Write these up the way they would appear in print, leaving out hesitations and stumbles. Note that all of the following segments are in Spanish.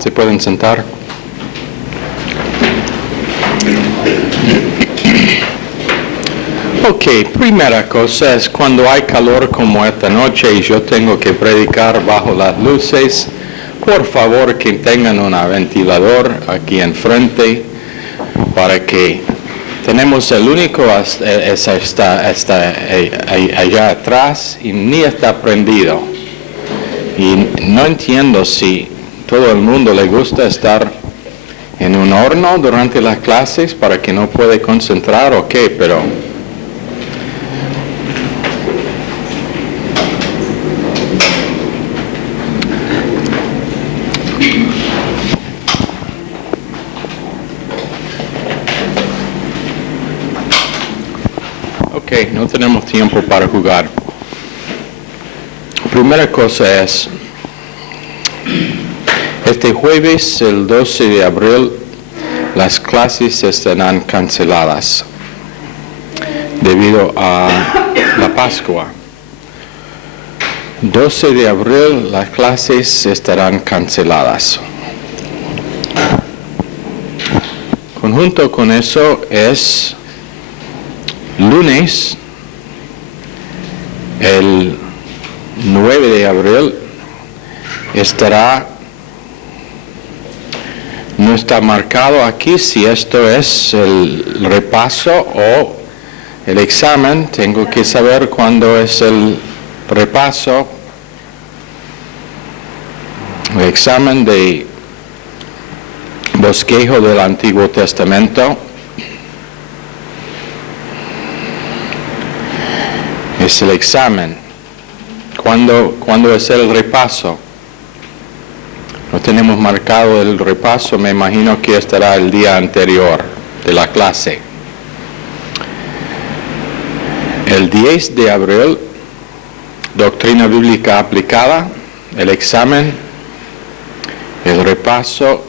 ¿Se pueden sentar? Ok, primera cosa es cuando hay calor como esta noche y yo tengo que predicar bajo las luces, por favor que tengan un ventilador aquí enfrente para que tenemos el único está allá atrás y ni está prendido. Y no entiendo si todo el mundo le gusta estar en un horno durante las clases para que no puede concentrar o qué, pero ok, no tenemos tiempo para jugar. Primera cosa es, este jueves, el 12 de abril, las clases estarán canceladas debido a la Pascua. 12 de abril, las clases estarán canceladas. Conjunto con eso es lunes, el 9 de abril, no está marcado aquí si esto es el repaso o el examen. Tengo que saber cuándo es el repaso, el examen de bosquejo del Antiguo Testamento. Es el examen. ¿Cuándo es el repaso? No tenemos marcado el repaso, me imagino que estará el día anterior de la clase. El 10 de abril, doctrina bíblica aplicada, el examen, el repaso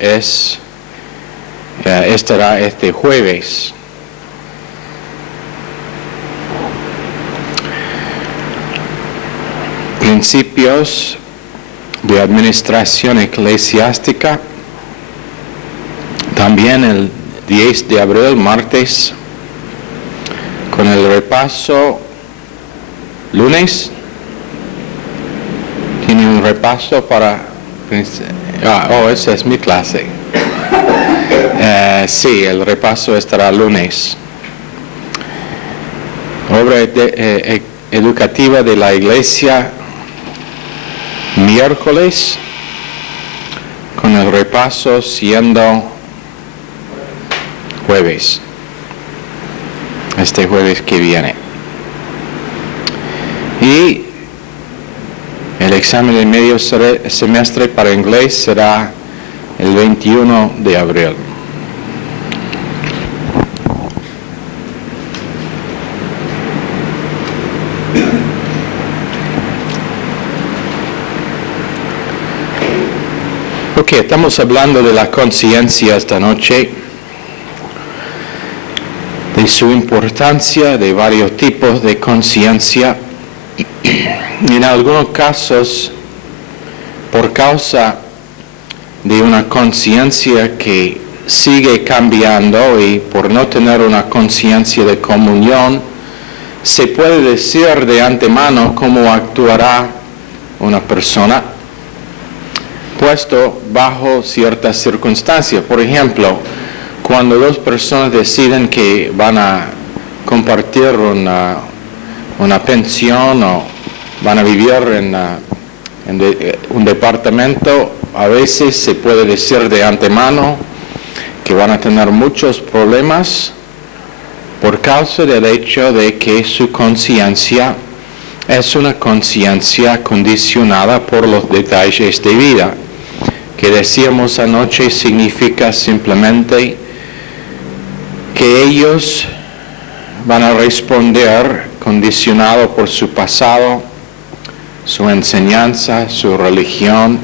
estará este jueves. Principios de administración eclesiástica, también el 10 de abril, martes, con el repaso lunes. Tiene un repaso para... esa es mi clase. Sí, el repaso estará lunes. Obra educativa de la iglesia, miércoles, con el repaso siendo jueves, este jueves que viene. Y el examen de medio semestre para inglés será el 21 de abril. Ok, estamos hablando de la conciencia esta noche, de su importancia, de varios tipos de conciencia. En algunos casos, por causa de una conciencia que sigue cambiando y por no tener una conciencia de comunión, se puede decir de antemano cómo actuará una persona puesto bajo ciertas circunstancias. Por ejemplo, cuando dos personas deciden que van a compartir una pensión o van a vivir en un departamento, a veces se puede decir de antemano que van a tener muchos problemas por causa del hecho de que su conciencia es una conciencia condicionada por los detalles de vida. Que decíamos anoche significa simplemente que ellos van a responder condicionado por su pasado, su enseñanza, su religión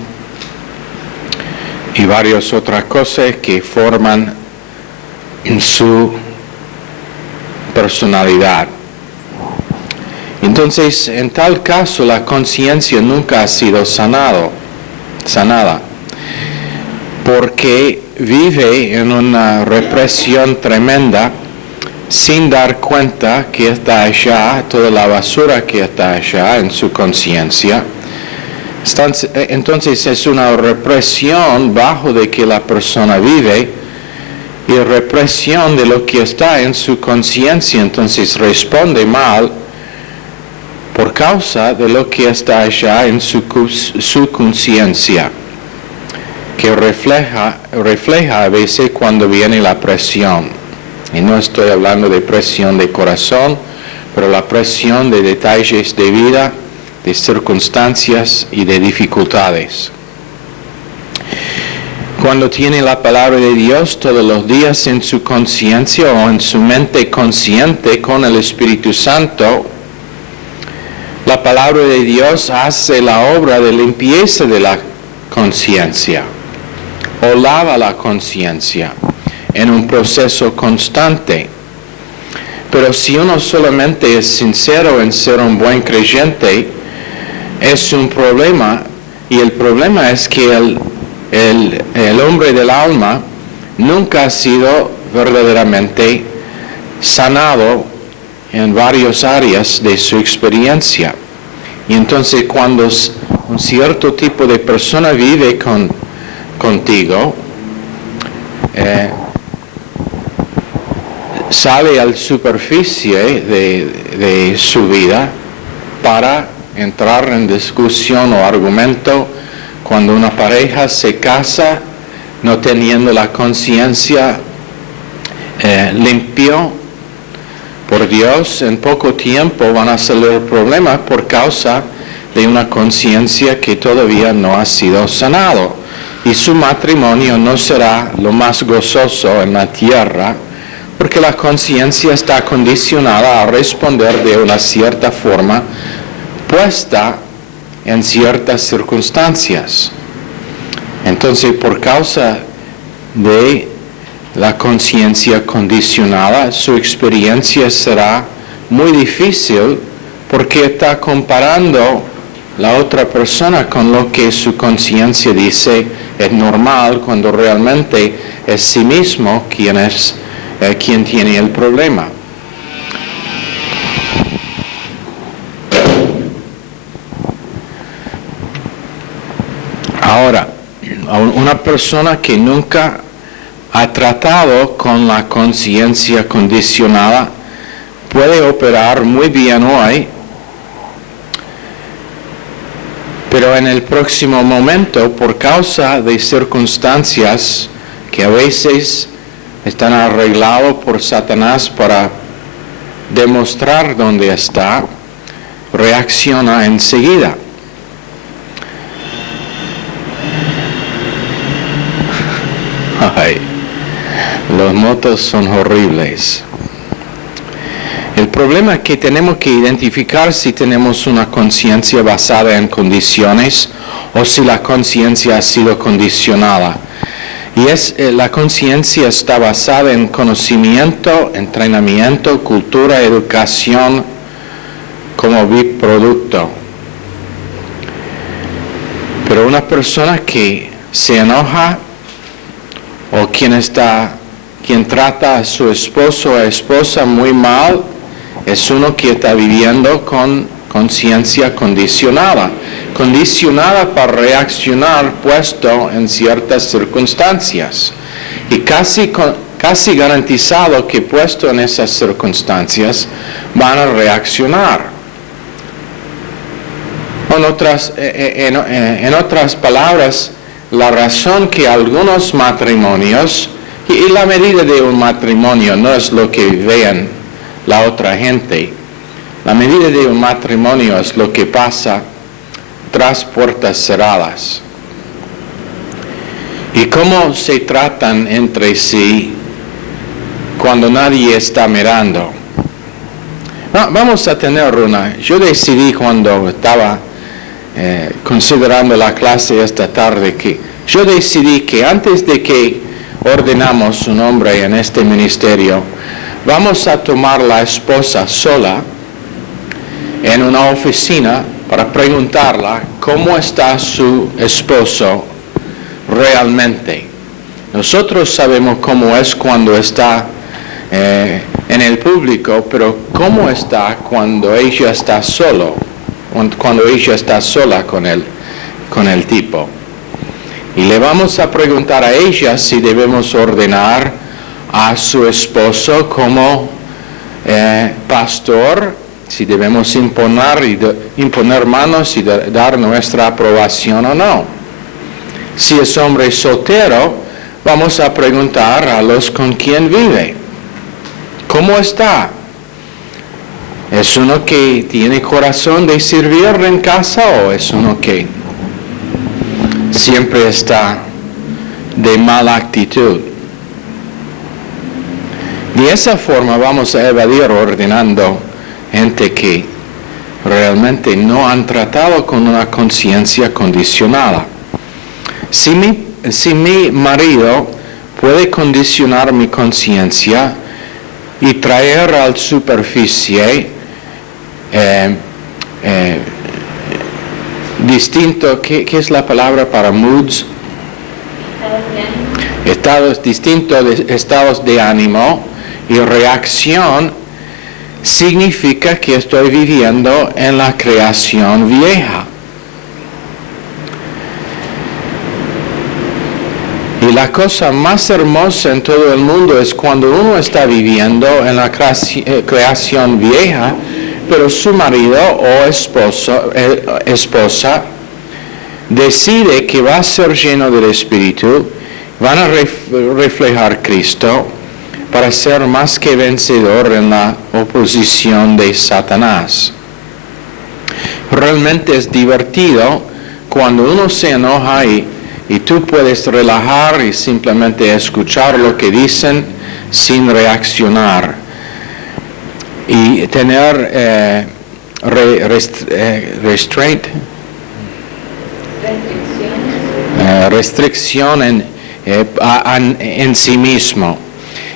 y varias otras cosas que forman su personalidad. Entonces, en tal caso, la conciencia nunca ha sido sanada. porque vive en una represión tremenda sin dar cuenta que está allá, toda la basura que está allá en su conciencia. Entonces es una represión bajo de que la persona vive y represión de lo que está en su conciencia. Entonces responde mal por causa de lo que está allá en su conciencia, que refleja a veces cuando viene la presión. Y no estoy hablando de presión de corazón, pero la presión de detalles de vida, de circunstancias y de dificultades. Cuando tiene la palabra de Dios todos los días en su conciencia o en su mente consciente con el Espíritu Santo, la palabra de Dios hace la obra de limpieza de la conciencia o lava la conciencia en un proceso constante. Pero si uno solamente es sincero en ser un buen creyente, es un problema, y el problema es que el hombre del alma nunca ha sido verdaderamente sanado en varias áreas de su experiencia. Y entonces cuando un cierto tipo de persona vive contigo, sale a la superficie de su vida para entrar en discusión o argumento. Cuando una pareja se casa no teniendo la conciencia limpio por Dios, en poco tiempo van a salir problemas por causa de una conciencia que todavía no ha sido sanado. Y su matrimonio no será lo más gozoso en la tierra, porque la conciencia está condicionada a responder de una cierta forma, puesta en ciertas circunstancias. Entonces, por causa de la conciencia condicionada, su experiencia será muy difícil porque está comparando la otra persona con lo que su conciencia dice es normal, cuando realmente es sí mismo quien tiene el problema. Ahora, una persona que nunca ha tratado con la conciencia condicionada puede operar muy bien hoy, pero en el próximo momento, por causa de circunstancias que a veces están arregladas por Satanás para demostrar dónde está, reacciona enseguida. Ay, los motos son horribles. El problema es que tenemos que identificar si tenemos una conciencia basada en condiciones o si la conciencia ha sido condicionada. Y la conciencia está basada en conocimiento, entrenamiento, cultura, educación como biproducto. Pero una persona que se enoja o quien trata a su esposo o esposa muy mal, es uno que está viviendo con conciencia condicionada para reaccionar puesto en ciertas circunstancias. Y casi garantizado que puesto en esas circunstancias van a reaccionar. En otras palabras, la razón que algunos matrimonios, y la medida de un matrimonio no es lo que vean la otra gente, la medida de un matrimonio es lo que pasa tras puertas cerradas. Y cómo se tratan entre sí cuando nadie está mirando. Vamos a tener yo decidí cuando estaba considerando la clase esta tarde, que yo decidí que antes de que ordenamos un hombre en este ministerio, vamos a tomar la esposa sola en una oficina para preguntarla cómo está su esposo realmente. Nosotros sabemos cómo es cuando está en el público, pero cómo está cuando ella está solo, cuando ella está sola con el tipo. Y le vamos a preguntar a ella si debemos ordenar a su esposo como pastor, si debemos imponer manos y dar nuestra aprobación o no. Si es hombre soltero, vamos a preguntar a los con quien vive. ¿Cómo está? ¿Es uno que tiene corazón de servir en casa o es uno que siempre está de mala actitud? De esa forma vamos a evadir ordenando gente que realmente no han tratado con una conciencia condicionada. Si mi marido puede condicionar mi conciencia y traer a la superficie distinto, ¿qué es la palabra para moods? Estados de ánimo y reacción, significa que estoy viviendo en la creación vieja. Y la cosa más hermosa en todo el mundo es cuando uno está viviendo en la creación vieja, pero su marido o esposa decide que va a ser lleno del Espíritu, van a reflejar Cristo para ser más que vencedor en la oposición de Satanás. Realmente es divertido cuando uno se enoja y tú puedes relajar y simplemente escuchar lo que dicen sin reaccionar y tener restricción en sí mismo.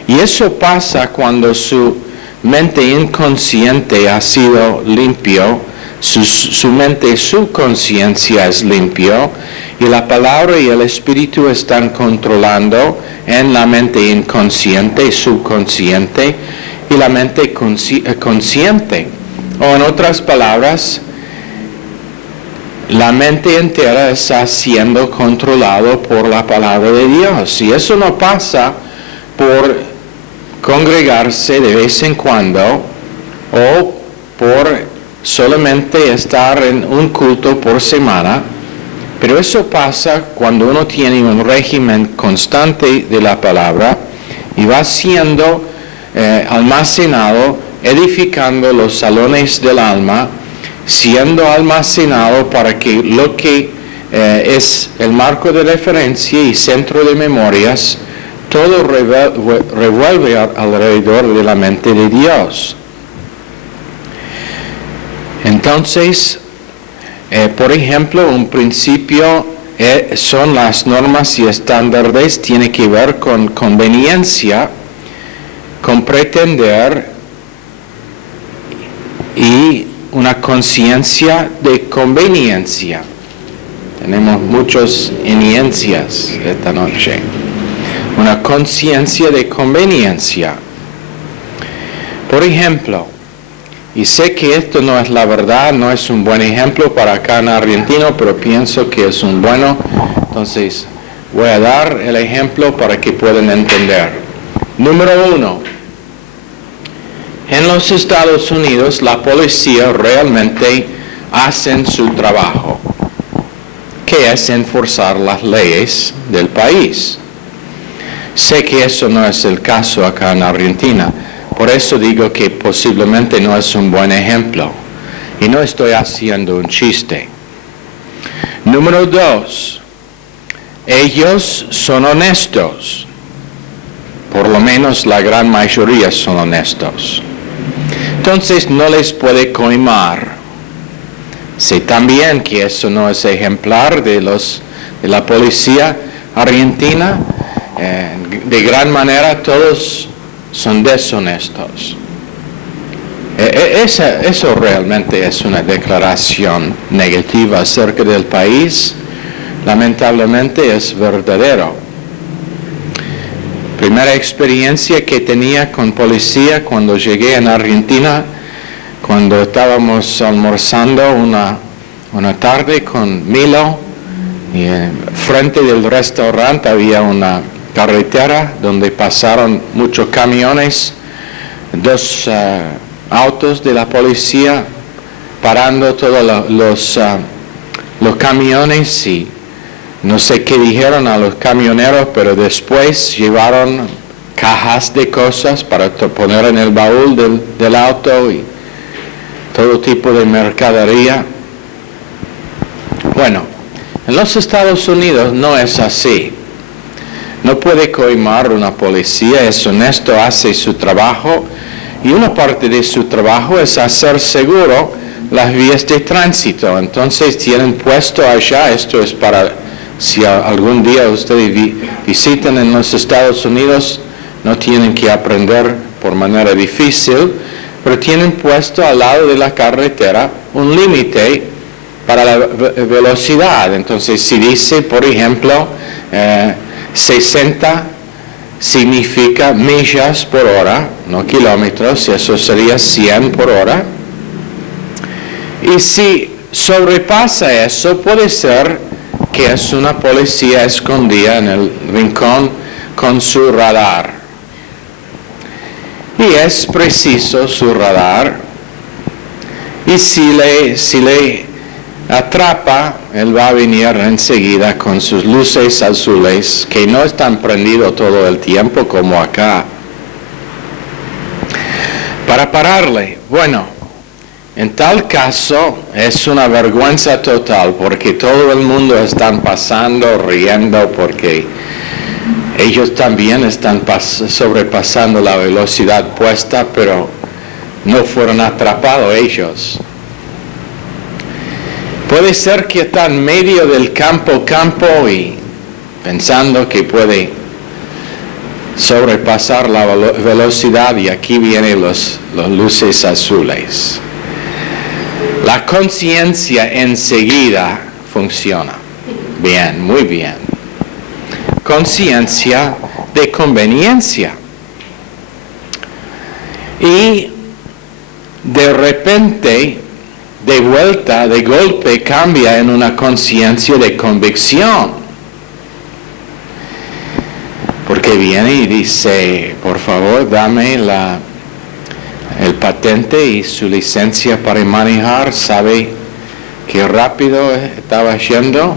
Y eso pasa cuando su mente inconsciente ha sido limpio, su mente, su conciencia es limpio, y la palabra y el Espíritu están controlando en la mente inconsciente, subconsciente y la mente consciente. O en otras palabras, la mente entera está siendo controlado por la palabra de Dios. Y eso no pasa por congregarse de vez en cuando o por solamente estar en un culto por semana, pero eso pasa cuando uno tiene un régimen constante de la palabra y va siendo almacenado, edificando los salones del alma, siendo almacenado para que lo que es el marco de referencia y centro de memorias, todo revuelve alrededor de la mente de Dios. Entonces, por ejemplo, un principio son las normas y estándares, tiene que ver con conveniencia, con pretender y una conciencia de conveniencia. Tenemos muchas eniencias esta noche. Una conciencia de conveniencia. Por ejemplo, y sé que esto no es la verdad, no es un buen ejemplo para acá en Argentina, pero pienso que es un bueno, entonces voy a dar el ejemplo para que puedan entender. Número 1. En los Estados Unidos la policía realmente hace su trabajo, que es enforzar las leyes del país. Sé que eso no es el caso acá en Argentina, por eso digo que posiblemente no es un buen ejemplo, y no estoy haciendo un chiste. Número 2, ellos son honestos, por lo menos la gran mayoría son honestos. Entonces no les puede coimar. Sé también que eso no es ejemplar de la policía argentina. De gran manera todos son deshonestos. Eso realmente es una declaración negativa acerca del país. Lamentablemente es verdadero. primera experiencia que tenía con policía cuando llegué en Argentina, cuando estábamos almorzando una tarde con Milo, y frente del restaurante había una carretera donde pasaron muchos camiones, dos autos de la policía parando todos los camiones, y no sé qué dijeron a los camioneros, pero después llevaron cajas de cosas para poner en el baúl del auto y todo tipo de mercadería. Bueno, en los Estados Unidos no es así. No puede coimar una policía, es honesto, hace su trabajo, y una parte de su trabajo es hacer seguro las vías de tránsito. Entonces tienen puesto allá, esto es para si algún día ustedes visitan en los Estados Unidos, no tienen que aprender por manera difícil, pero tienen puesto al lado de la carretera un límite para la velocidad. Entonces si dice, por ejemplo, 60 significa millas por hora, no kilómetros, y eso sería 100 por hora. Y si sobrepasa eso, puede ser que es una policía escondida en el rincón con su radar. Y es preciso su radar. Y si le atrapa, él va a venir enseguida con sus luces azules, que no están prendidos todo el tiempo como acá, para pararle. Bueno, en tal caso es una vergüenza total, porque todo el mundo está pasando, riendo, porque ellos también están sobrepasando la velocidad puesta, pero no fueron atrapados ellos. Puede ser que está en medio del campo y pensando que puede sobrepasar la velocidad, y aquí vienen los luces azules. La conciencia enseguida funciona. Bien, muy bien. Conciencia de conveniencia. Y de repente, de vuelta, de golpe, cambia en una conciencia de convicción. Porque viene y dice, por favor, dame el patente y su licencia para manejar. ¿Sabe qué rápido estaba yendo?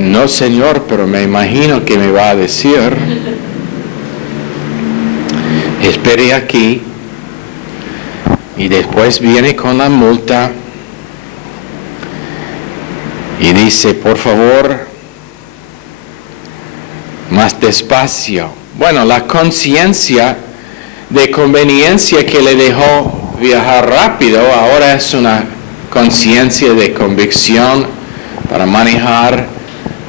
No, señor, pero me imagino que me va a decir. Espere aquí. Y después viene con la multa y dice, por favor, más despacio. Bueno, la conciencia de conveniencia que le dejó viajar rápido ahora es una conciencia de convicción para manejar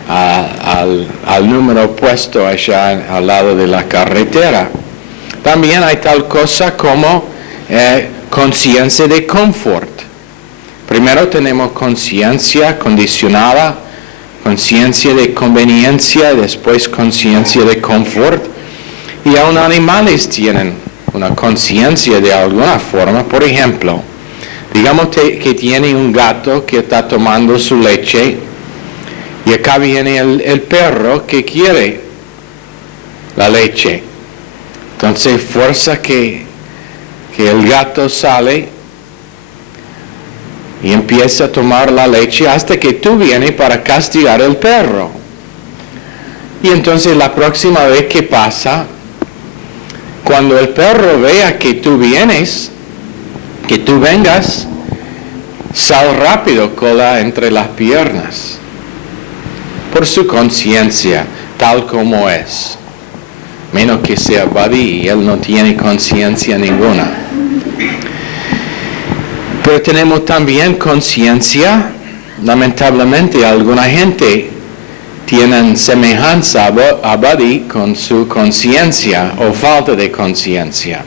al número puesto allá al lado de la carretera. También hay tal cosa como conciencia de confort. Primero tenemos conciencia condicionada, conciencia de conveniencia, después conciencia de confort. Y aún animales tienen una conciencia de alguna forma. Por ejemplo, digamos que tiene un gato que está tomando su leche, y acá viene el perro que quiere la leche. Entonces fuerza que el gato sale y empieza a tomar la leche hasta que tú vienes para castigar al perro. Y entonces la próxima vez que pasa, cuando el perro vea que tú vienes, que tú vengas, sal rápido, cola entre las piernas, por su conciencia, tal como es. Menos que sea Buddy, y él no tiene conciencia ninguna. Pero tenemos también conciencia. Lamentablemente, alguna gente tiene semejanza a Buddy con su conciencia o falta de conciencia.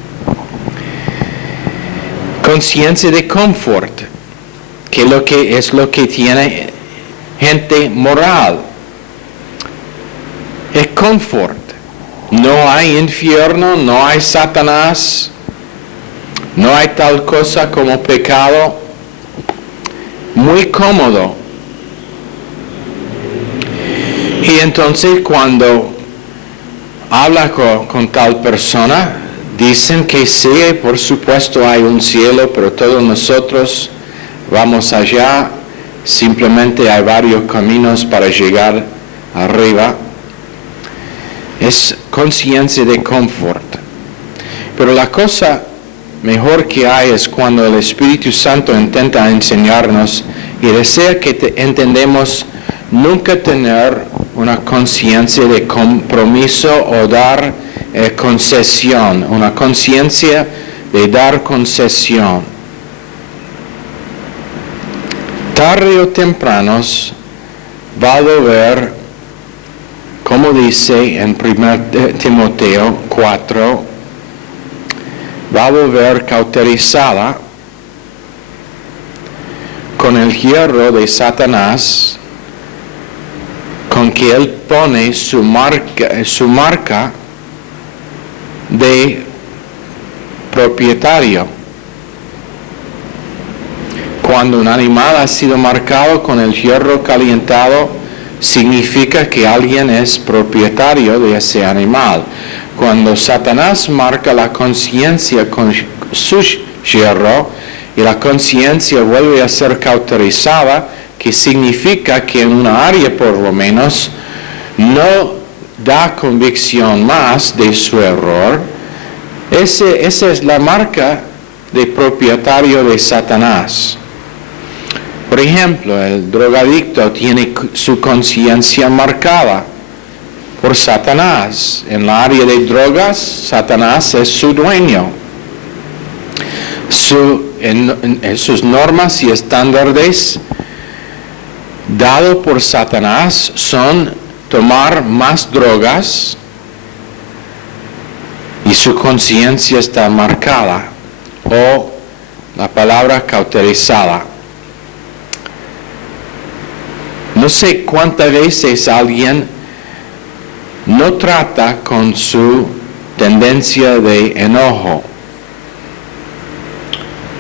Conciencia de confort, que es lo que tiene gente moral. Es confort. No hay infierno, no hay Satanás, no hay tal cosa como pecado. Muy cómodo. Y entonces cuando habla con tal persona, dicen que sí, por supuesto hay un cielo, pero todos nosotros vamos allá, simplemente hay varios caminos para llegar arriba. Es conciencia de confort. Pero la cosa mejor que hay es cuando el Espíritu Santo intenta enseñarnos y desea que entendemos nunca tener una conciencia de compromiso o dar concesión, una conciencia de dar concesión. Tarde o temprano va a volver, como dice en 1 Timoteo 4, va a volver cauterizada con el hierro de Satanás, con que él pone su marca de propietario. Cuando un animal ha sido marcado con el hierro calentado, significa que alguien es propietario de ese animal. Cuando Satanás marca la conciencia con su hierro y la conciencia vuelve a ser cauterizada, que significa que en una área por lo menos no da convicción más de su error, esa es la marca de propietario de Satanás. Por ejemplo, el drogadicto tiene su conciencia marcada por Satanás. En la área de drogas, Satanás es su dueño. Sus normas y estándares dados por Satanás son tomar más drogas y su conciencia está marcada, o la palabra cauterizada. No sé cuántas veces alguien no trata con su tendencia de enojo.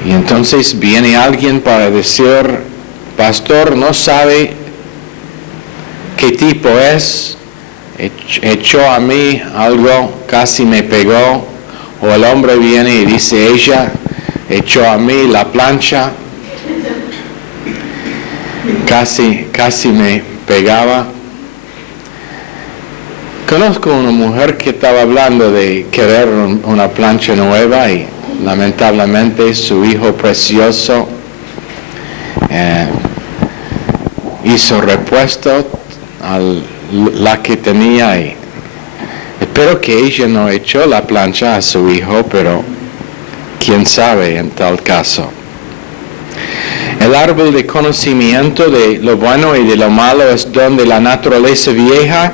Y entonces viene alguien para decir, pastor, no sabe qué tipo es, echó a mí algo, casi me pegó. O el hombre viene y dice, ella echó a mí la plancha, casi me pegaba. Conozco una mujer que estaba hablando de querer una plancha nueva y lamentablemente su hijo precioso hizo repuesto a la que tenía, y espero que ella no echó la plancha a su hijo, pero quién sabe en tal caso. El árbol de conocimiento de lo bueno y de lo malo es donde la naturaleza vieja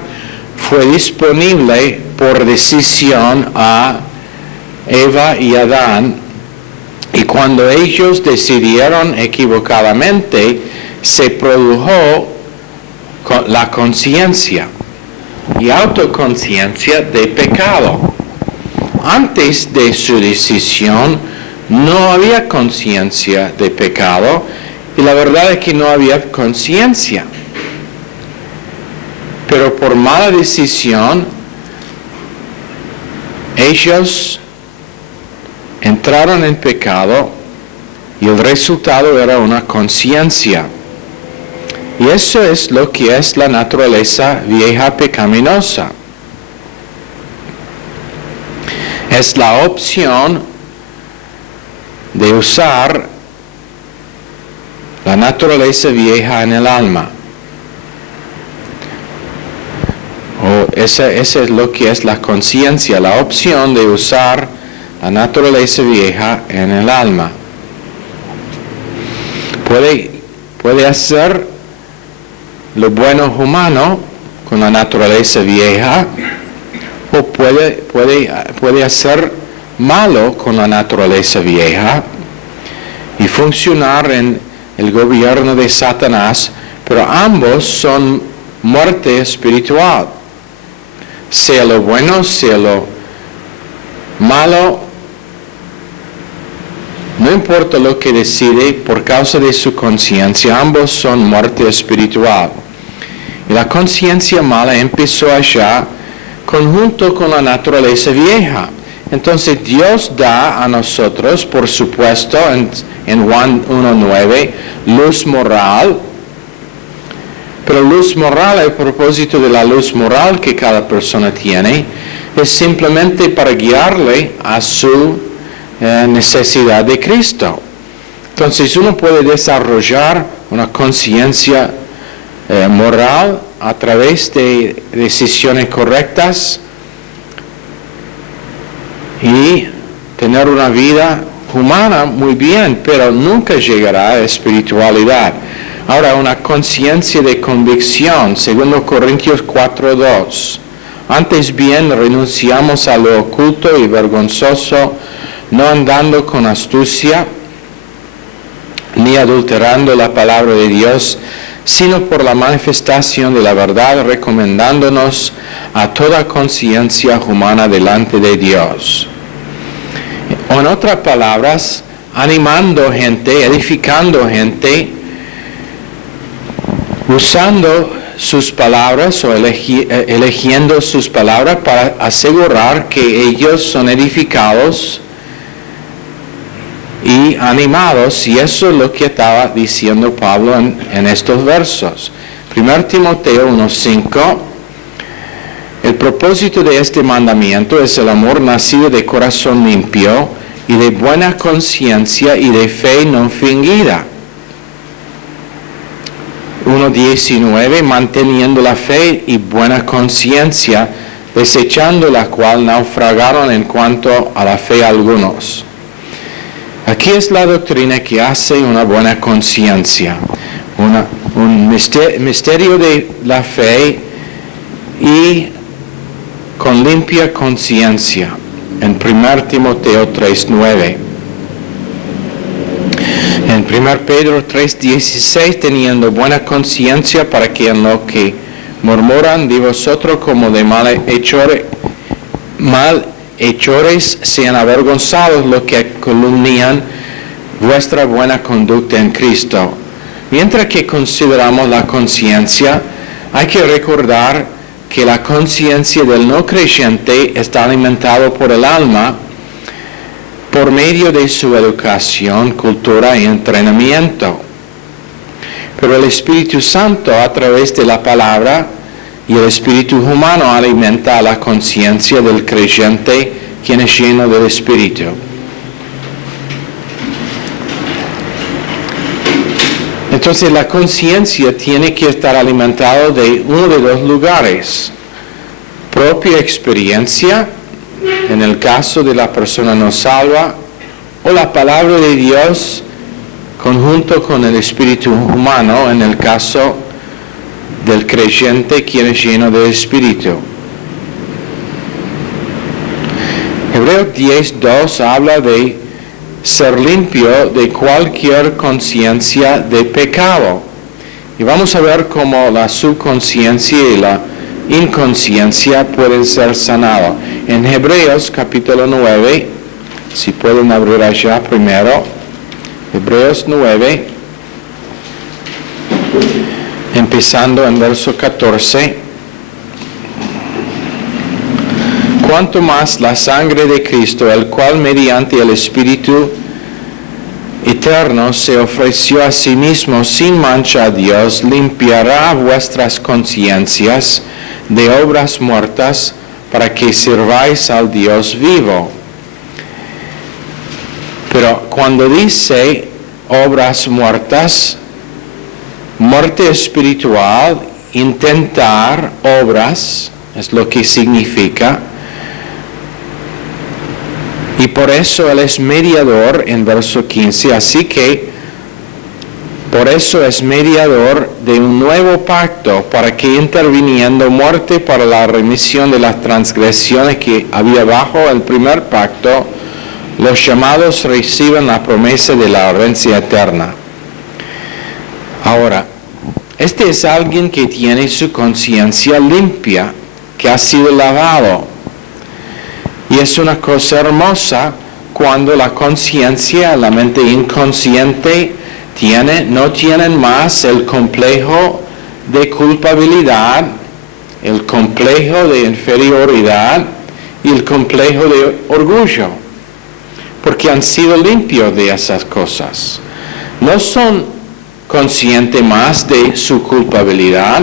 fue disponible por decisión a Eva y Adán, y cuando ellos decidieron equivocadamente, se produjo la conciencia y autoconciencia de pecado. Antes de su decisión no había conciencia de pecado, y la verdad es que no había conciencia. Pero por mala decisión, ellos entraron en pecado y el resultado era una conciencia. Y eso es lo que es la naturaleza vieja pecaminosa. Es la opción de usar la naturaleza vieja en el alma. Esa es lo que es la conciencia, la opción de usar la naturaleza vieja en el alma. Puede hacer lo bueno humano con la naturaleza vieja, o puede hacer malo con la naturaleza vieja y funcionar en el gobierno de Satanás, pero ambos son muerte espiritual. sea lo bueno, sea lo malo, no importa lo que decide, por causa de su conciencia, ambos son muerte espiritual. Y la conciencia mala empezó allá, conjunto con la naturaleza vieja. Entonces Dios da a nosotros, por supuesto, en Juan 1:9, luz moral. Pero luz moral, el propósito de la luz moral que cada persona tiene, es simplemente para guiarle a su necesidad de Cristo. Entonces uno puede desarrollar una conciencia moral a través de decisiones correctas y tener una vida humana muy bien, pero nunca llegará a espiritualidad. Ahora, una conciencia de convicción, 2 Corintios 4:2. Antes bien renunciamos a lo oculto y vergonzoso, no andando con astucia, ni adulterando la palabra de Dios, sino por la manifestación de la verdad, recomendándonos a toda conciencia humana delante de Dios. O en otras palabras, animando gente, edificando gente, usando sus palabras o eligiendo sus palabras para asegurar que ellos son edificados y animados, y eso es lo que estaba diciendo Pablo en estos versos. 1 Timoteo 1:5, el propósito de este mandamiento es el amor nacido de corazón limpio y de buena conciencia y de fe no fingida. 1:19, manteniendo la fe y buena conciencia, desechando la cual naufragaron en cuanto a la fe algunos. Aquí es la doctrina que hace una buena conciencia, un misterio de la fe y con limpia conciencia, en 1 Timoteo 3:9. En 1 Pedro 3:16, teniendo buena conciencia para que en lo que murmuran de vosotros como de malhechores sean avergonzados los que calumnian vuestra buena conducta en Cristo. Mientras que consideramos la conciencia, hay que recordar que la conciencia del no creyente está alimentada por el alma por medio de su educación, cultura y entrenamiento. Pero el Espíritu Santo, a través de la palabra, y el espíritu humano alimenta la conciencia del creyente, quien es lleno del Espíritu. Entonces la conciencia tiene que estar alimentada de uno de dos lugares: propia experiencia, en el caso de la persona no salva, o la palabra de Dios conjunto con el espíritu humano, en el caso del creyente quien es lleno del Espíritu. Hebreos 10:2 habla de ser limpio de cualquier conciencia de pecado. Y vamos a ver cómo la subconsciencia y la inconsciencia pueden ser sanadas. En Hebreos capítulo 9, si pueden abrir allá primero, Hebreos 9, empezando en verso 14. Cuanto más la sangre de Cristo, el cual mediante el Espíritu eterno se ofreció a sí mismo sin mancha a Dios, limpiará vuestras conciencias de obras muertas para que sirváis al Dios vivo. Pero cuando dice obras muertas, muerte espiritual, intentar obras, es lo que significa. Y por eso Él es mediador en verso 15. Así que, por eso es mediador de un nuevo pacto, para que interviniendo muerte para la remisión de las transgresiones que había bajo el primer pacto, los llamados reciban la promesa de la herencia eterna. Ahora, este es alguien que tiene su conciencia limpia, que ha sido lavado. Y es una cosa hermosa cuando la conciencia, la mente inconsciente, no tienen más el complejo de culpabilidad, el complejo de inferioridad y el complejo de orgullo, porque han sido limpios de esas cosas. No son conscientes más de su culpabilidad,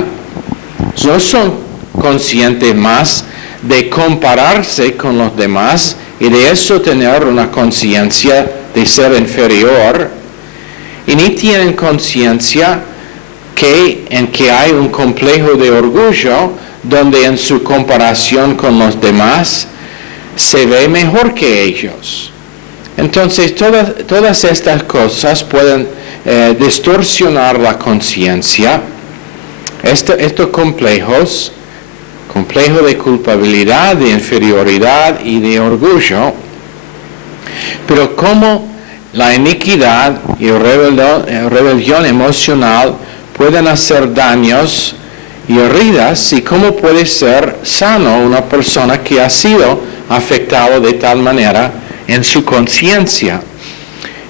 no son conscientes más de compararse con los demás y de eso tener una conciencia de ser inferior, y ni tienen conciencia en que hay un complejo de orgullo donde en su comparación con los demás se ve mejor que ellos. Entonces todas estas cosas pueden distorsionar la conciencia. Estos complejos, complejo de culpabilidad, de inferioridad y de orgullo, pero como la iniquidad y rebelión emocional pueden hacer daños y heridas, y cómo puede ser sano una persona que ha sido afectado de tal manera en su conciencia.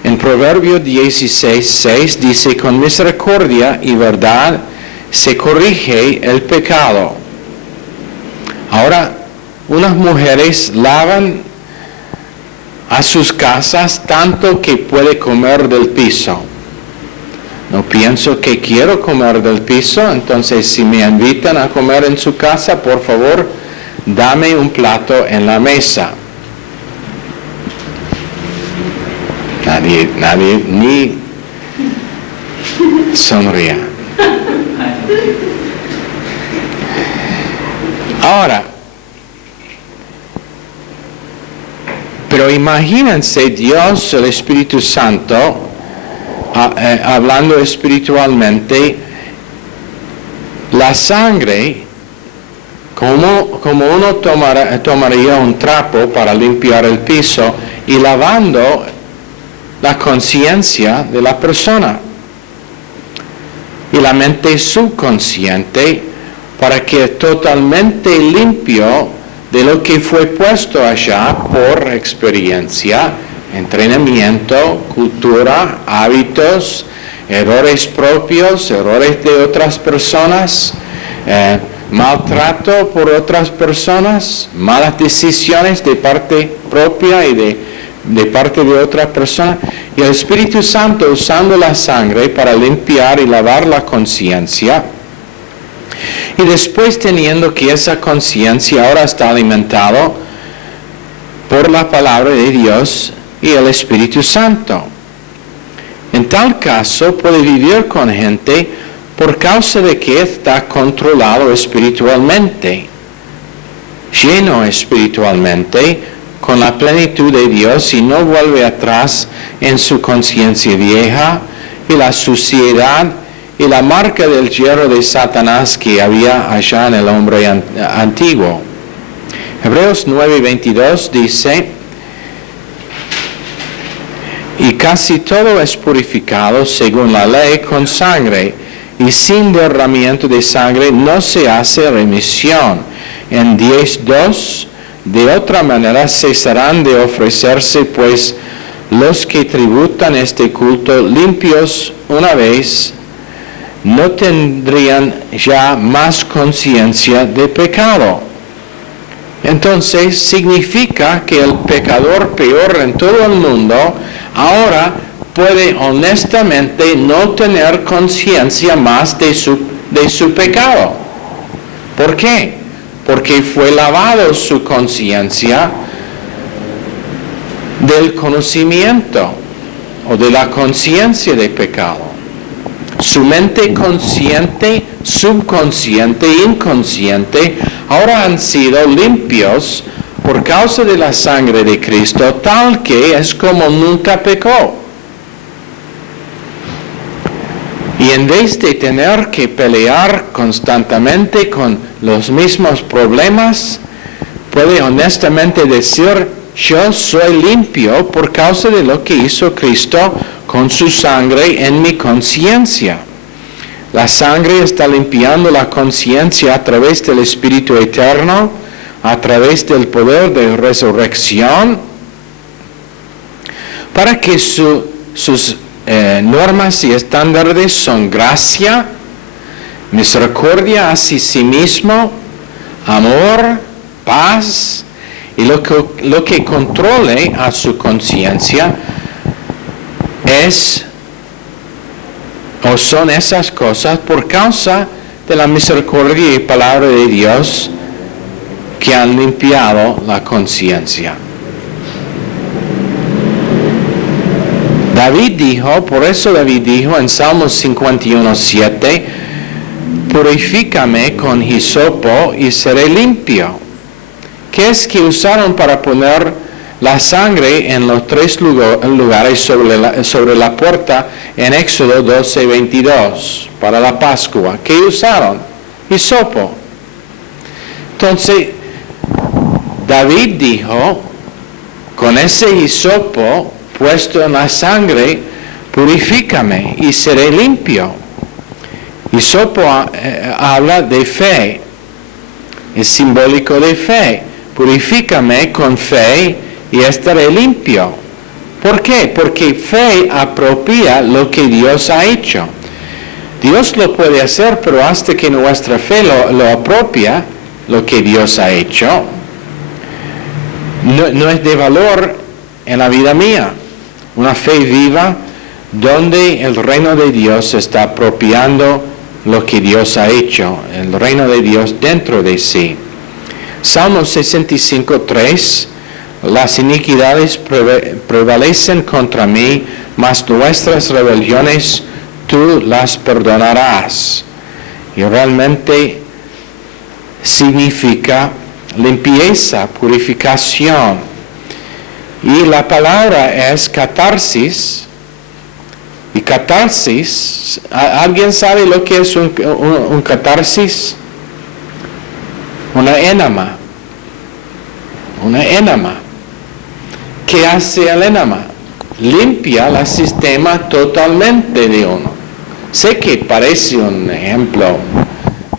En Proverbios 16:6 dice: con misericordia y verdad se corrige el pecado. Ahora, unas mujeres lavan a sus casas tanto que puede comer del piso. No pienso que quiero comer del piso, entonces si me invitan a comer en su casa, por favor, dame un plato en la mesa. Nadie ni sonría. Ahora, pero imagínense Dios, el Espíritu Santo, hablando espiritualmente, la sangre, como uno tomaría un trapo para limpiar el piso y lavando la conciencia de la persona y la mente subconsciente para que totalmente limpio de lo que fue puesto allá por experiencia, entrenamiento, cultura, hábitos, errores propios, errores de otras personas, maltrato por otras personas, malas decisiones de parte propia y de parte de otra persona, y el Espíritu Santo usando la sangre para limpiar y lavar la conciencia, y después teniendo que esa conciencia ahora está alimentada por la palabra de Dios y el Espíritu Santo. En tal caso puede vivir con gente por causa de que está controlado espiritualmente, lleno espiritualmente, con la plenitud de Dios, y no vuelve atrás en su conciencia vieja y la suciedad y la marca del hierro de Satanás que había allá en el hombre antiguo. Hebreos 9:22 dice: y casi todo es purificado según la ley con sangre, y sin derramamiento de sangre no se hace remisión. En 10:2, de otra manera cesarán de ofrecerse, pues los que tributan este culto limpios una vez no tendrían ya más conciencia de pecado. Entonces significa que el pecador peor en todo el mundo ahora puede honestamente no tener conciencia más de su pecado. ¿Por qué? Porque fue lavado su conciencia del conocimiento o de la conciencia de pecado. Su mente consciente, subconsciente, inconsciente, ahora han sido limpios por causa de la sangre de Cristo, tal que es como nunca pecó. Y en vez de tener que pelear constantemente con los mismos problemas, puede honestamente decir: yo soy limpio por causa de lo que hizo Cristo con su sangre en mi conciencia. La sangre está limpiando la conciencia a través del Espíritu Eterno, a través del poder de resurrección, para que sus normas y estándares son gracia, misericordia hacia sí mismo, amor, paz, y lo que controle a su conciencia son esas cosas por causa de la misericordia y palabra de Dios que han limpiado la conciencia. Por eso David dijo en Salmos 51:7, purifícame con hisopo y seré limpio. ¿Qué es que usaron para poner la sangre en los 3 lugares sobre la puerta en Éxodo 12:22 para la Pascua? ¿Qué usaron? Hisopo. Entonces, David dijo, con ese hisopo puesto en la sangre, purifícame y seré limpio. Hisopo habla de fe, es simbólico de fe. Purifícame con fe y estaré limpio. ¿Por qué? Porque fe apropia lo que Dios ha hecho. Dios lo puede hacer, pero hasta que nuestra fe lo apropia, lo que Dios ha hecho, no es de valor en la vida mía. Una fe viva donde el reino de Dios está apropiando lo que Dios ha hecho, el reino de Dios dentro de sí. Salmo 65:3, las iniquidades prevalecen contra mí, mas nuestras rebeliones tú las perdonarás. Y realmente significa limpieza, purificación. Y la palabra es catarsis. Y catarsis, ¿alguien sabe lo que es un catarsis? Una enema. Una enema. ¿Qué hace el enema? Limpia el sistema totalmente de uno. Sé que parece un ejemplo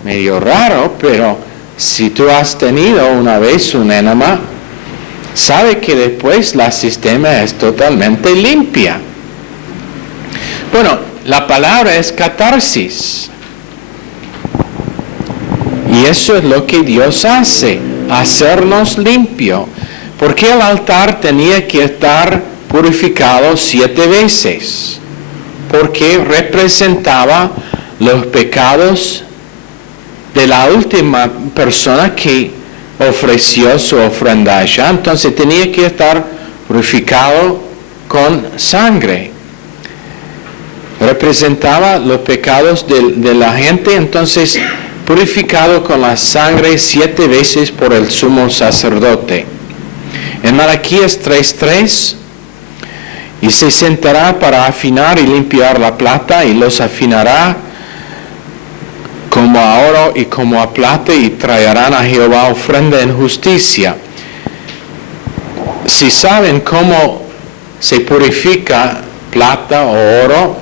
medio raro, pero si tú has tenido una vez un enema, sabe que después el sistema es totalmente limpia. Bueno, la palabra es catarsis. Y eso es lo que Dios hace, hacernos limpio. Porque el altar tenía que estar purificado 7 veces. Porque representaba los pecados de la última persona que ofreció su ofrenda allá. Entonces tenía que estar purificado con sangre. Representaba los pecados de la gente, entonces purificado con la sangre 7 veces por el sumo sacerdote. En Malaquías 3:3, y se sentará para afinar y limpiar la plata, y los afinará como a oro y como a plata, y traerán a Jehová ofrenda en justicia. Si saben cómo se purifica plata o oro,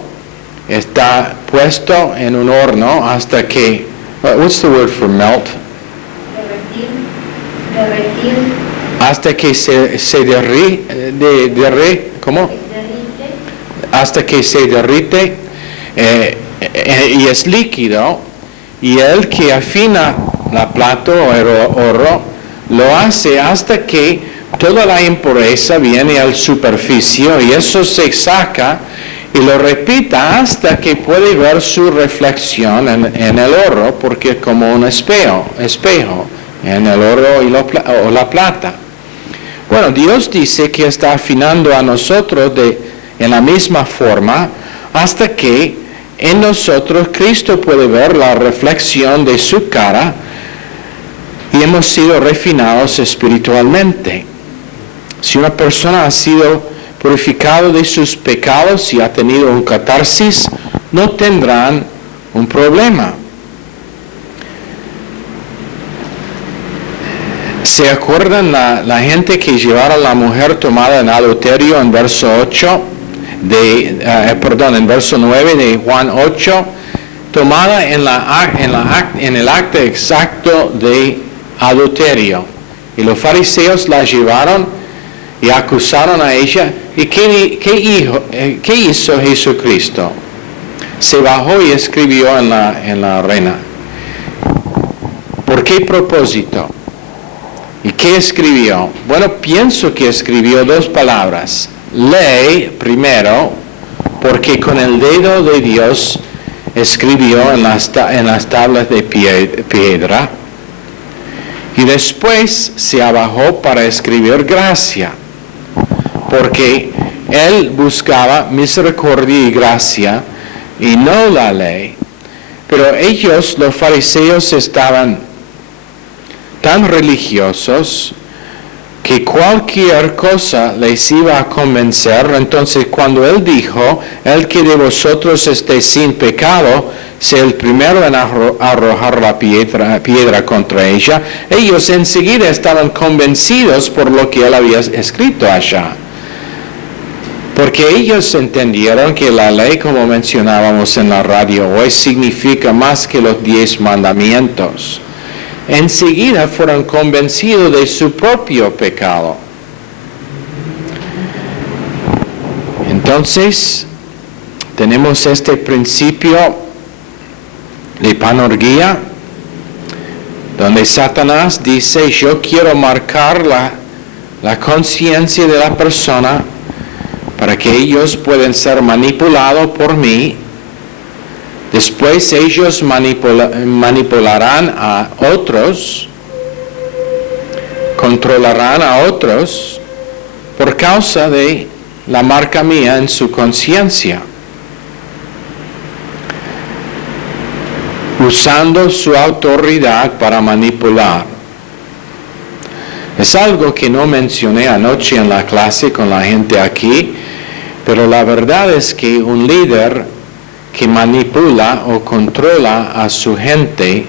está puesto en un horno hasta que, what's the word for melt? Derretir. Hasta que se derrite, ¿cómo? Hasta que se derrite y es líquido, y el que afina la plata o el oro lo hace hasta que toda la impureza viene a la superficie, y eso se saca y lo repita hasta que puede ver su reflexión en el oro, porque es como un espejo en el oro o la plata. Bueno, Dios dice que está afinando a nosotros en la misma forma hasta que en nosotros Cristo puede ver la reflexión de su cara y hemos sido refinados espiritualmente. Si una persona ha sido purificado de sus pecados y ha tenido un catarsis, no tendrán un problema. ¿Se acuerdan la gente que llevaron a la mujer tomada en adulterio en verso 8? En verso 9 de Juan 8? tomada en el acto exacto de adulterio. Y los fariseos la llevaron y acusaron a ella. ¿Y qué hizo Jesucristo? Se bajó y escribió en la arena. ¿Por qué propósito? ¿Y qué escribió? Bueno, pienso que escribió 2 palabras. Ley, primero, porque con el dedo de Dios escribió en las tablas de piedra. Y después se abajó para escribir gracia, porque él buscaba misericordia y gracia y no la ley. Pero ellos, los fariseos, estaban tan religiosos que cualquier cosa les iba a convencer. Entonces, cuando él dijo, el que de vosotros esté sin pecado, sea el primero en arrojar la piedra contra ella, ellos enseguida estaban convencidos por lo que él había escrito allá. Porque ellos entendieron que la ley, como mencionábamos en la radio hoy, significa más que los 10 mandamientos. Enseguida fueron convencidos de su propio pecado. Entonces, tenemos este principio de panorgía, donde Satanás dice, yo quiero marcar la conciencia de la persona para que ellos puedan ser manipulados por mí. Después ellos manipularán a otros, controlarán a otros por causa de la marca mía en su conciencia, usando su autoridad para manipular. Es algo que no mencioné anoche en la clase con la gente aquí, pero la verdad es que un líder que manipula o controla a su gente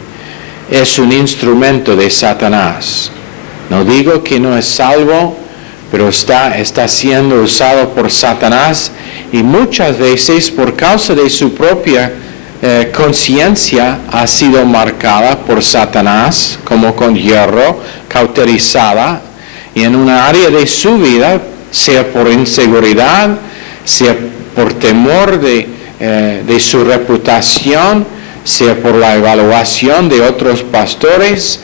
es un instrumento de Satanás. No digo que no es salvo, pero está siendo usado por Satanás, y muchas veces por causa de su propia conciencia ha sido marcada por Satanás como con hierro, cauterizada, y en una área de su vida, sea por inseguridad, sea por temor de su reputación, sea por la evaluación de otros pastores,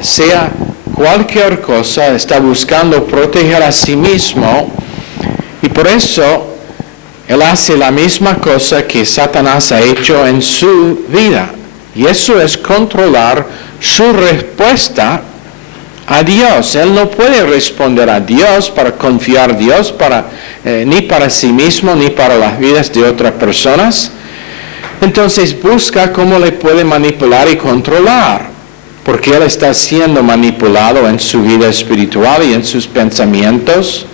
sea cualquier cosa, está buscando proteger a sí mismo, y por eso él hace la misma cosa que Satanás ha hecho en su vida, y eso es controlar su respuesta a Dios. Él no puede responder a Dios para confiar en Dios ni para sí mismo ni para las vidas de otras personas. Entonces busca cómo le puede manipular y controlar, porque él está siendo manipulado en su vida espiritual y en sus pensamientos,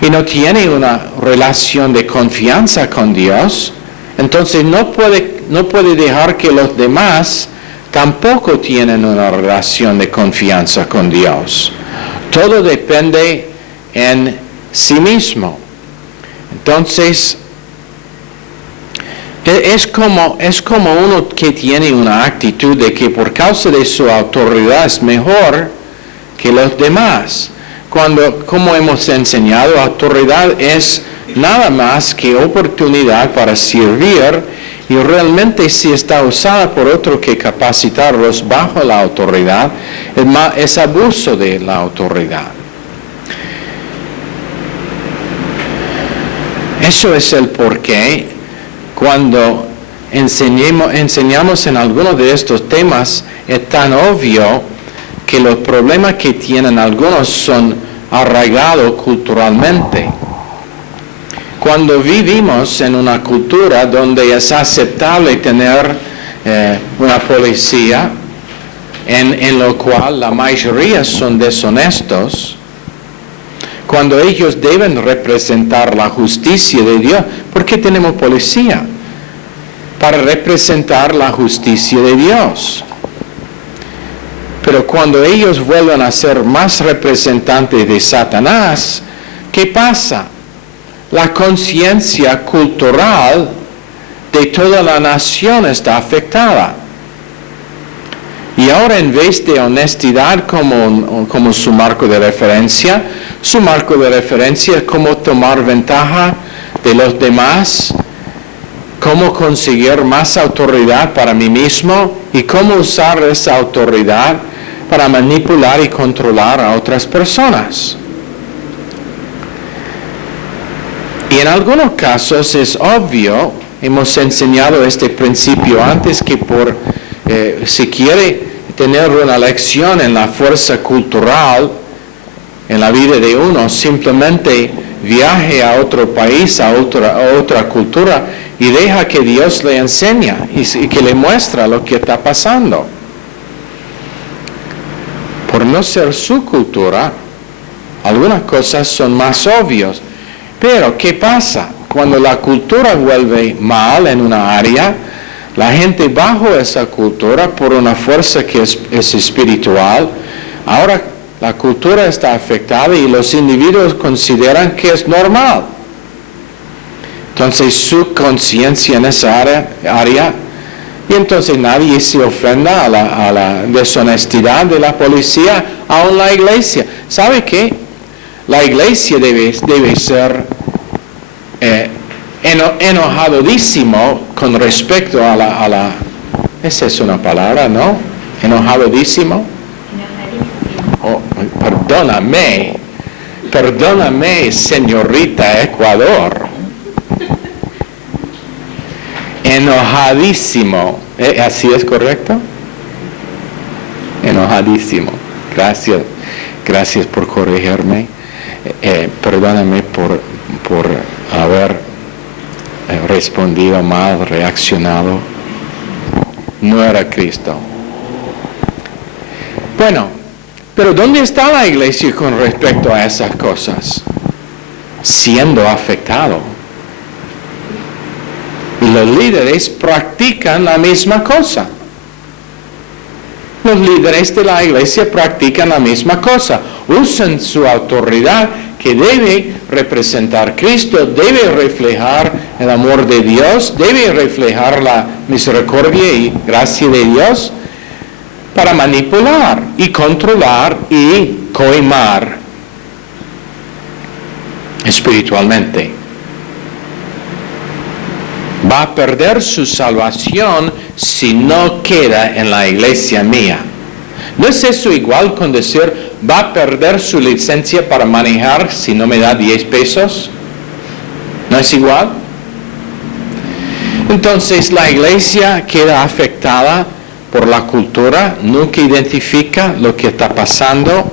y no tiene una relación de confianza con Dios. Entonces no puede dejar que los demás tampoco tienen una relación de confianza con Dios. Todo depende en sí mismo. Entonces, es como uno que tiene una actitud de que por causa de su autoridad es mejor que los demás. Cuando, como hemos enseñado, autoridad es nada más que oportunidad para servir, y realmente si está usada por otro que capacitarlos bajo la autoridad, es abuso de la autoridad. Eso es el porqué cuando enseñamos en algunos de estos temas, es tan obvio que los problemas que tienen algunos son arraigados culturalmente. Cuando vivimos en una cultura donde es aceptable tener una policía, en lo cual la mayoría son deshonestos, cuando ellos deben representar la justicia de Dios, ¿por qué tenemos policía? Para representar la justicia de Dios. Pero cuando ellos vuelven a ser más representantes de Satanás, ¿qué pasa? La conciencia cultural de toda la nación está afectada. Y ahora, en vez de honestidad como su marco de referencia, su marco de referencia es cómo tomar ventaja de los demás, cómo conseguir más autoridad para mí mismo y cómo usar esa autoridad para manipular y controlar a otras personas. Y en algunos casos es obvio, hemos enseñado este principio antes, que si quiere tener una lección en la fuerza cultural en la vida de uno, simplemente viaje a otro país, a otra cultura, y deja que Dios le enseñe y que le muestra lo que está pasando. Por no ser su cultura, algunas cosas son más obvias. Pero, ¿qué pasa? Cuando la cultura vuelve mal en una área, la gente bajo esa cultura, por una fuerza que es espiritual, ahora la cultura está afectada y los individuos consideran que es normal. Entonces su conciencia en esa área, y entonces nadie se ofenda a la deshonestidad de la policía, aún la iglesia. ¿Sabe qué? La iglesia debe ser enojadísimo con respecto a la... Esa es una palabra, ¿no? Enojadísimo. Oh, perdóname, señorita Ecuador. Enojadísimo. ¿Así es correcto? Enojadísimo. Gracias por corregirme. Perdóname por haber respondido mal, reaccionado. No era Cristo. Bueno, pero ¿dónde está la iglesia con respecto a esas cosas? Siendo afectado. Y los líderes practican la misma cosa. Los líderes de la iglesia practican la misma cosa. Usan su autoridad, que debe representar a Cristo, debe reflejar el amor de Dios, debe reflejar la misericordia y gracia de Dios, para manipular y controlar y coimar espiritualmente. Va a perder su salvación si no queda en la iglesia mía. ¿No es eso igual con decir, va a perder su licencia para manejar si no me da 10 pesos? ¿No es igual? Entonces la iglesia queda afectada por la cultura, nunca identifica lo que está pasando.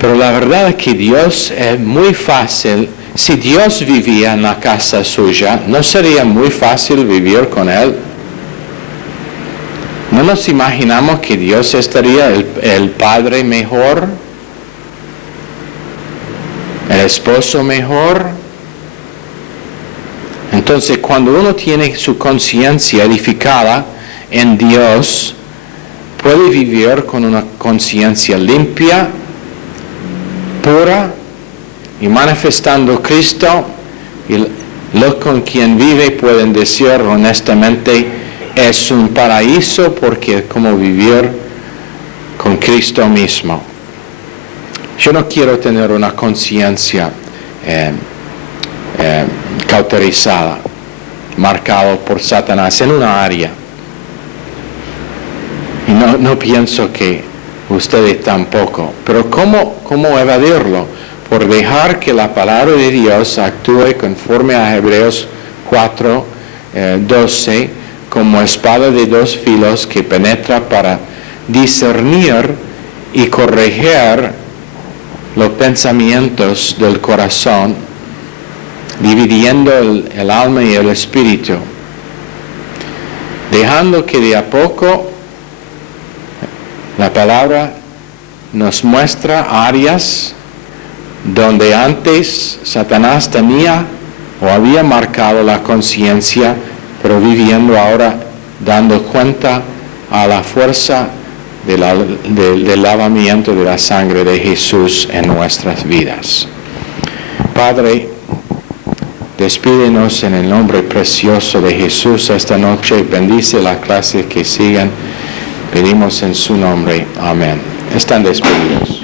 Pero la verdad es que Dios es muy fácil. Si Dios vivía en la casa suya, ¿no sería muy fácil vivir con Él? ¿No nos imaginamos que Dios estaría el padre mejor? ¿El esposo mejor? Entonces, cuando uno tiene su conciencia edificada en Dios, puede vivir con una conciencia limpia, pura, y manifestando Cristo, y los con quien vive pueden decir honestamente, es un paraíso porque es como vivir con Cristo mismo. Yo no quiero tener una conciencia cauterizada, marcada por Satanás en una área. Y no pienso que ustedes tampoco. Pero ¿cómo evadirlo? Por dejar que la palabra de Dios actúe conforme a Hebreos 4:12, como espada de dos filos que penetra para discernir y corregir los pensamientos del corazón, dividiendo el alma y el espíritu, dejando que de a poco la palabra nos muestra áreas donde antes Satanás tenía o había marcado la conciencia, pero viviendo ahora dando cuenta a la fuerza del lavamiento de la sangre de Jesús en nuestras vidas. Padre, Despídenos en el nombre precioso de Jesús esta noche. Bendice la clase que sigan. Pedimos en su nombre. Amén. Están despedidos.